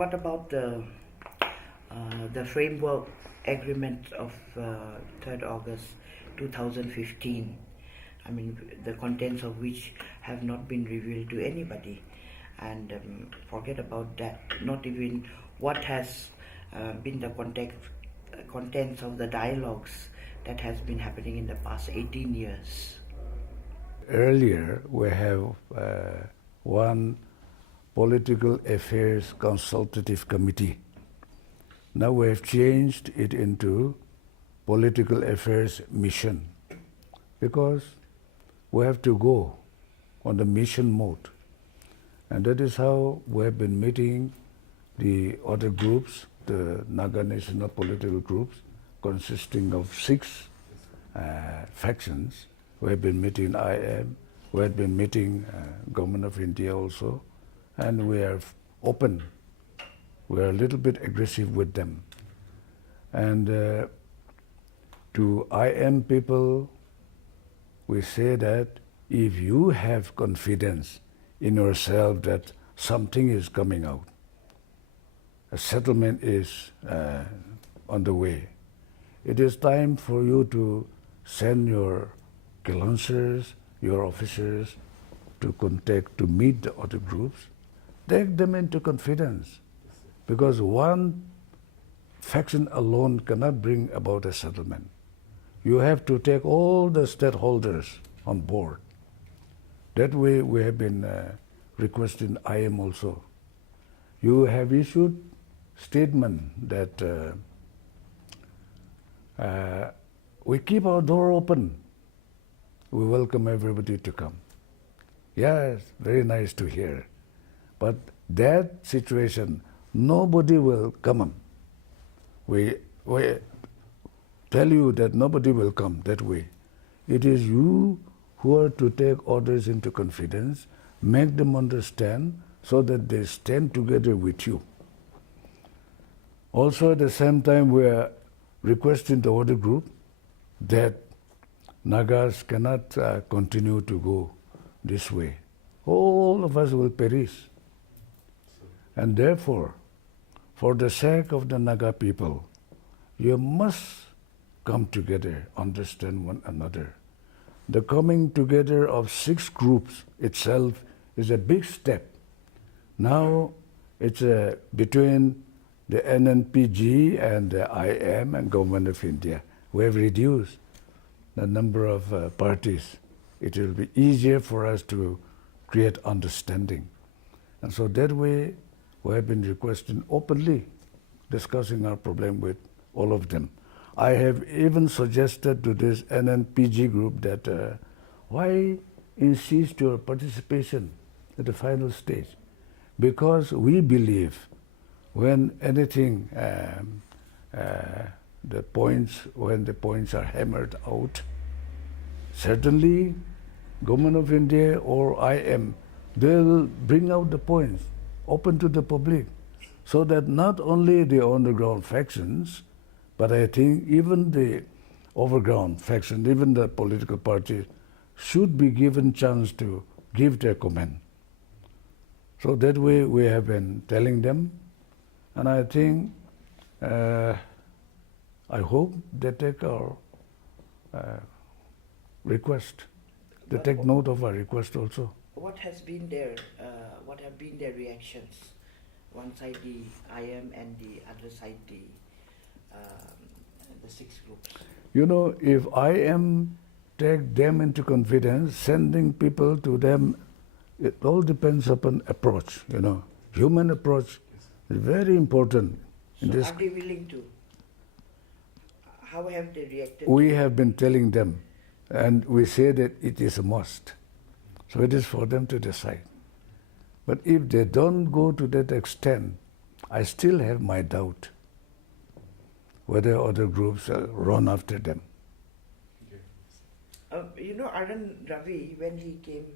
what about the framework agreement of 3rd August 2015? I mean, the contents of which have not been revealed to anybody. And forget about that. Not even what has been the contents of the dialogues that has been happening in the past 18 years. Earlier, we have one political affairs consultative committee. Now we have changed it into political affairs mission because we have to go on the mission mode. And that is how we have been meeting the other groups, the Naga national political groups, consisting of 6 factions. We have been meeting IM, we have been meeting Government of India also, and we are open. We are a little bit aggressive with them. And to IM people, we say that if you have confidence in yourself that something is coming out, a settlement is on the way, it is time for you to send your councillors, your officers to contact, to meet the other groups, take them into confidence. Because one faction alone cannot bring about a settlement. You have to take all the stakeholders on board. That way we have been requesting IM also. You have issued statement that we keep our door open. We welcome everybody to come. Yes, very nice to hear. But that situation, nobody will come on. We tell you that nobody will come that way. It is you who are to take others into confidence, make them understand so that they stand together with you. Also at the same time we are requesting the other group that Nagas cannot continue to go this way. All of us will perish. And therefore, for the sake of the Naga people, you must come together, understand one another. The coming together of 6 groups itself is a big step. Now it's between the NNPG and the IM and Government of India. We have reduced the number of parties. It will be easier for us to create understanding. And so that way, we have been requesting openly, discussing our problem with all of them. I have even suggested to this NNPG group that why insist your participation at the final stage? Because we believe when anything, when the points are hammered out, certainly Government of India or IM, they will bring out the points open to the public, so that not only the underground factions, but I think even the overground faction, even the political parties, should be given chance to give their comment. So that way we have been telling them, and I think, I hope they take our request. They take note of our request also. What has been their, what have been their reactions? One side the IM and the other side the 6 groups. You know, if IM take them into confidence, sending people to them, it all depends upon approach, you know. Human approach is very important. So are they willing to? How have they reacted? We have been telling them, and we say that it is a must. So it is for them to decide. But if they don't go to that extent, I still have my doubt whether other groups run after them. You know, Aran Ravi, when he came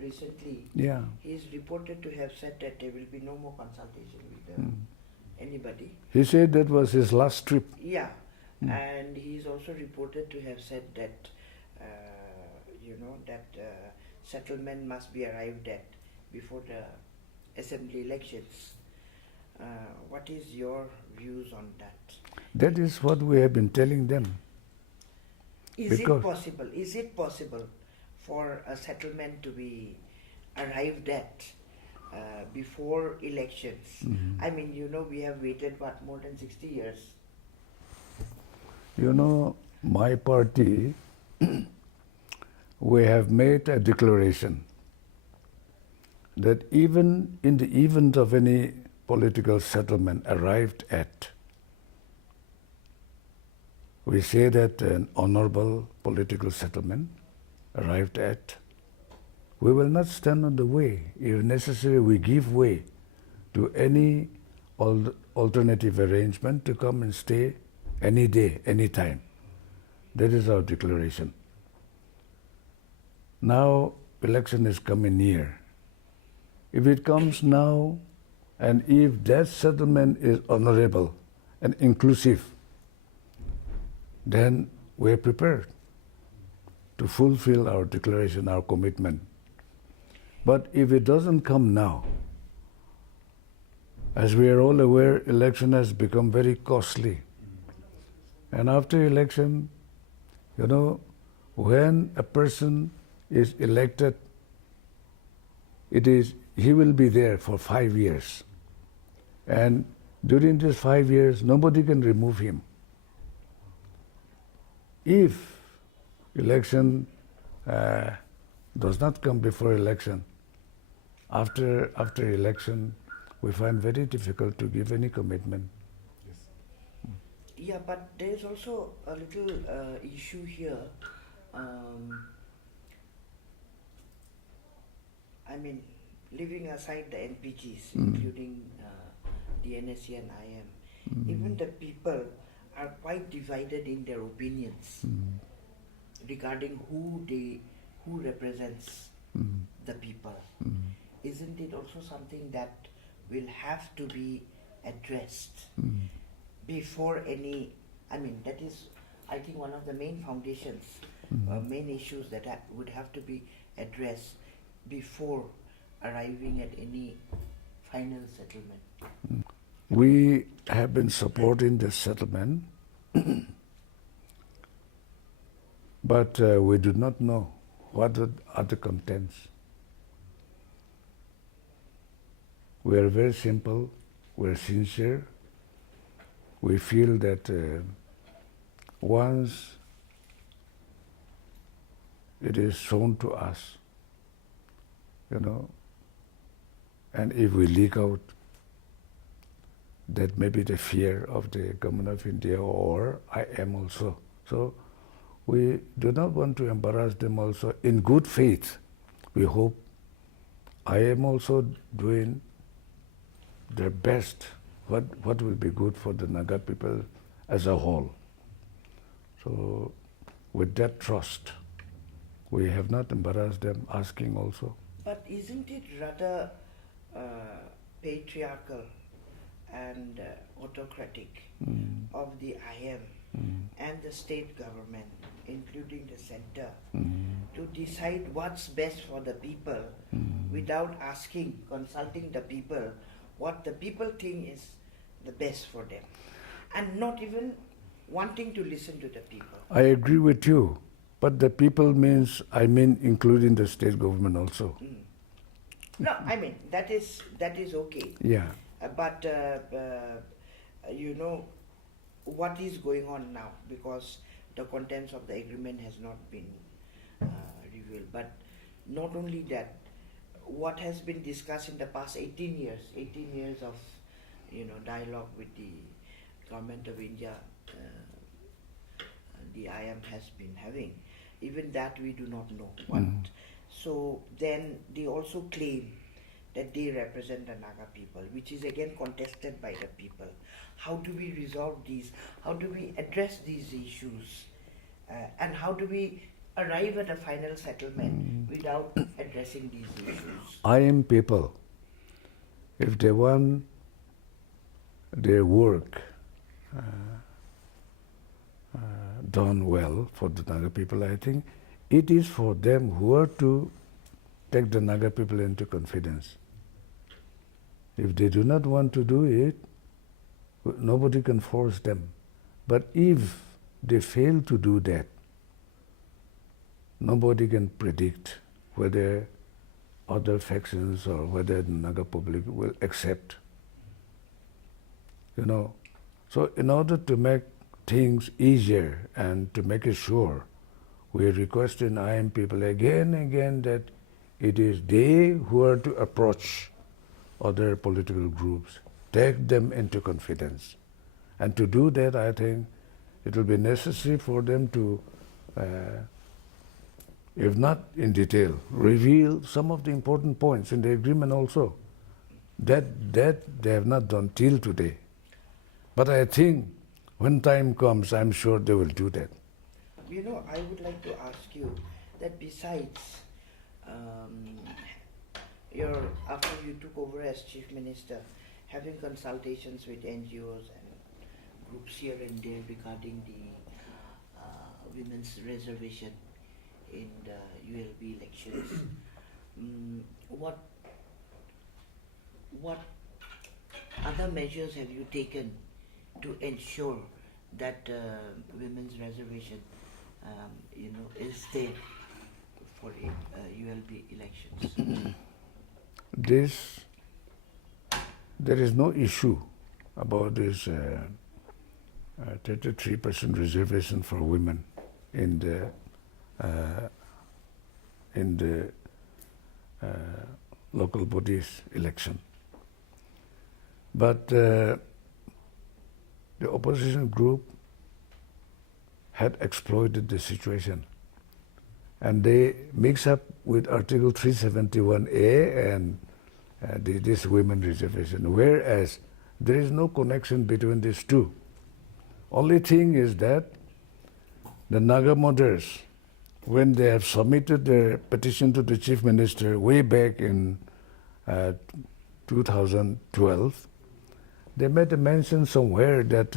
recently, he is reported to have said that there will be no more consultation with anybody. He said that was his last trip. Yeah, and he is also reported to have said that, you know, that settlement must be arrived at before the assembly elections. What is your views on that? That is what we have been telling them. Is it possible? Is it possible for a settlement to be arrived at before elections? I mean, we have waited more than 60 years. My party, we have made a declaration that even in the event of any political settlement arrived at, we say that an honorable political settlement arrived at, we will not stand on the way. If necessary, we give way to any alternative arrangement to come and stay any day, any time. That is our declaration. Now, election is coming near. If it comes now, and if that settlement is honorable and inclusive, then we are prepared to fulfill our declaration, our commitment. But if it doesn't come now, as we are all aware, election has become very costly. And after election, when a person is elected, he will be there for 5 years. And during these 5 years, nobody can remove him. If election does not come before election, after election, we find very difficult to give any commitment. Yeah, but there is also a little issue here. I mean, leaving aside the NPGs, including the NSC and IM, even the people are quite divided in their opinions regarding who represents the people. Isn't it also something that will have to be addressed before any? I mean, that is, I think, one of the main foundations, main issues that would have to be addressed before arriving at any final settlement. We have been supporting this settlement, but we do not know what are the contents. We are very simple, we are sincere. We feel that once it is shown to us, and if we leak out, that may be the fear of the government of India or I am also. So we do not want to embarrass them also. In good faith, we hope I am also doing their best, what will be good for the Naga people as a whole. So with that trust, we have not embarrassed them asking also. But isn't it rather patriarchal and autocratic of the IM and the state government, including the center, to decide what's best for the people without consulting the people what the people think is the best for them, and not even wanting to listen to the people? I agree with you, but the people means, including the state government also. No, I mean, that is okay. Yeah. But what is going on now, because the contents of the agreement has not been revealed. But not only that, what has been discussed in the past 18 years of dialogue with the government of India, the IM has been having, even that we do not know what. So then they also claim that they represent the Naga people, which is again contested by the people. How do we resolve these? How do we address these issues? And how do we arrive at a final settlement without addressing these issues? IM people, if they want their work done well for the Naga people, I think it is for them who are to take the Naga people into confidence. If they do not want to do it, nobody can force them. But if they fail to do that, nobody can predict whether other factions or whether the Naga public will accept. You know, so in order to make things easier and to make it sure, we are requesting IM people again and again that it is they who are to approach other political groups, take them into confidence. And to do that, I think it will be necessary for them to, if not in detail, reveal some of the important points in the agreement also. That they have not done till today. But I think when time comes, I'm sure they will do that. You know, I would like to ask you that besides after you took over as Chief Minister, having consultations with NGOs and groups here and there regarding the women's reservation in the ULB elections, what other measures have you taken to ensure that women's reservation is there for ULB elections? There is no issue about this 33% reservation for women in the local bodies election. But the opposition group had exploited the situation, and they mix up with Article 371A and this women reservation, whereas there is no connection between these two. Only thing is that the Naga mothers, when they have submitted their petition to the Chief Minister way back in 2012, they made a mention somewhere that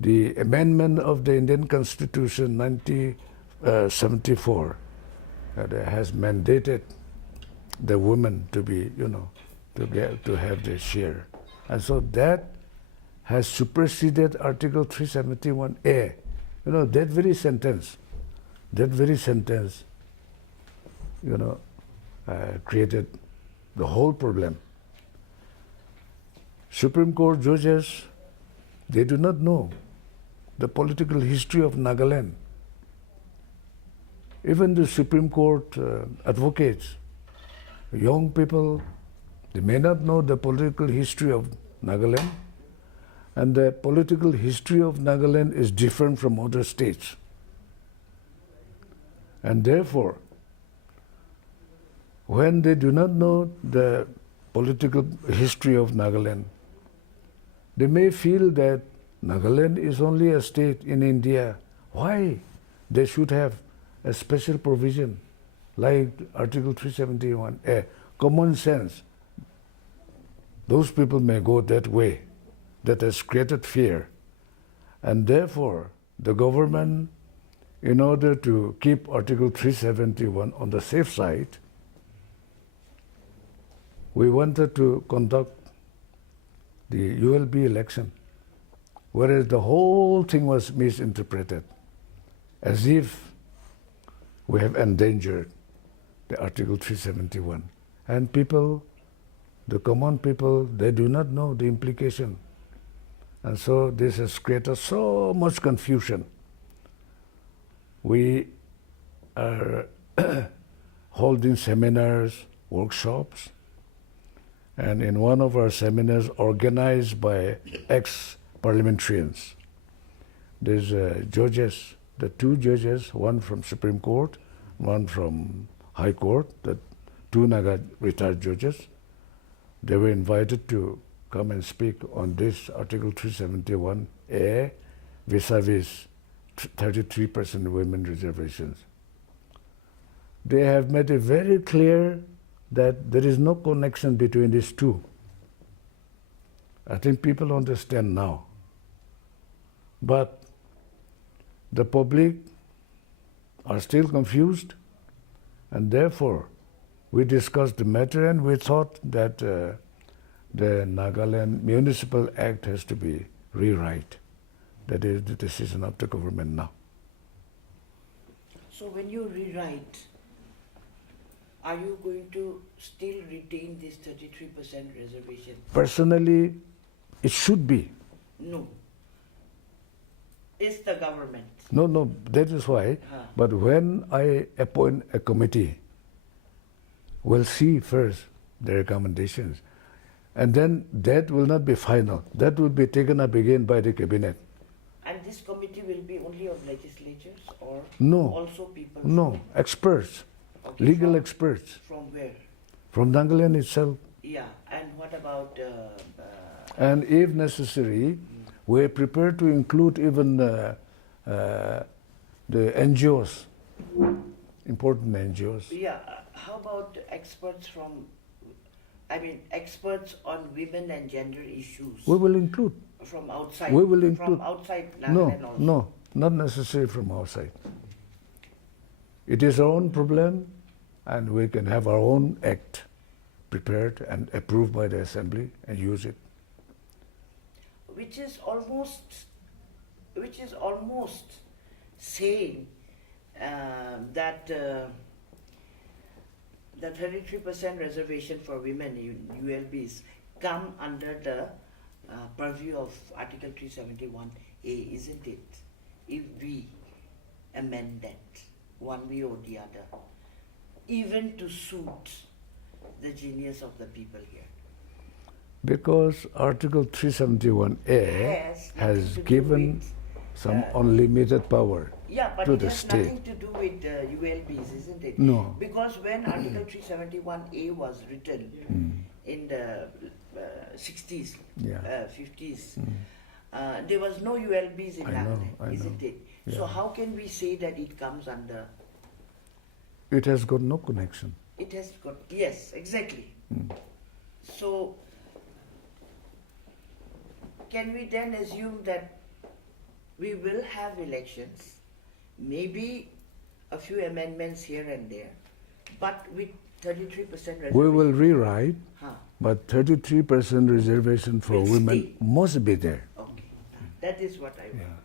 the amendment of the Indian Constitution 1974 has mandated the women to be, to have their share. And so that has superseded Article 371A. That very sentence, created the whole problem. Supreme Court judges, they do not know the political history of Nagaland. Even the Supreme Court advocates, young people, they may not know the political history of Nagaland, and the political history of Nagaland is different from other states. And therefore, when they do not know the political history of Nagaland, they may feel that Nagaland is only a state in India. Why? They should have a special provision like Article 371A. Common sense. Those people may go that way. That has created fear. And therefore, the government, in order to keep Article 371 on the safe side, we wanted to conduct the ULB election, whereas the whole thing was misinterpreted, as if we have endangered the Article 371. And people, the common people, they do not know the implication. And so this has created so much confusion. We are holding seminars, workshops, and in one of our seminars organized by ex-parliamentarians, there's judges, the two judges, one from Supreme Court, one from High Court, the two Naga retired judges. They were invited to come and speak on this Article 371A vis-a-vis 33% women reservations. They have made it very clear that there is no connection between these two. I think people understand now. But the public are still confused, and therefore we discussed the matter and we thought that the Nagaland Municipal Act has to be rewrite. That is the decision of the government now. So when you rewrite, are you going to still retain this 33% reservation? Personally, it should be. No. It's the government. No, that is why. But when I appoint a committee, we'll see first the recommendations. And then that will not be final. That will be taken up again by the cabinet. And this committee will be only of legislatures or No. also people? No, experts, Okay, legal experts From where? from Nagaland itself. Yeah, and what about And if necessary, we're prepared to include even the NGOs, important NGOs. how about experts from, experts on women and gender issues We will include. from outside? We will From include. outside Nagaland also? No, not necessary from outside. It is our own problem, and we can have our own act prepared and approved by the assembly and use it. Which is almost saying that the 33% reservation for women ULBs come under the purview of Article 371A, isn't it? If we amend that one way or the other, even to suit the genius of the people here. Because Article 371A has given some unlimited power but to it the has state. nothing to do with ULBs, isn't it? No. Because when Article 371A was written in the 60s, Yeah. 50s, there was no ULBs in I know, Nagaland, isn't it? Yeah. So how can we say that it comes under? It has got no connection. It has got, yes, exactly. So can we then assume that we will have elections, maybe a few amendments here and there, but with 33% reservation? We will rewrite, Huh. but 33% reservation for Will women stay. must be there. Okay, that is what I want. Yeah.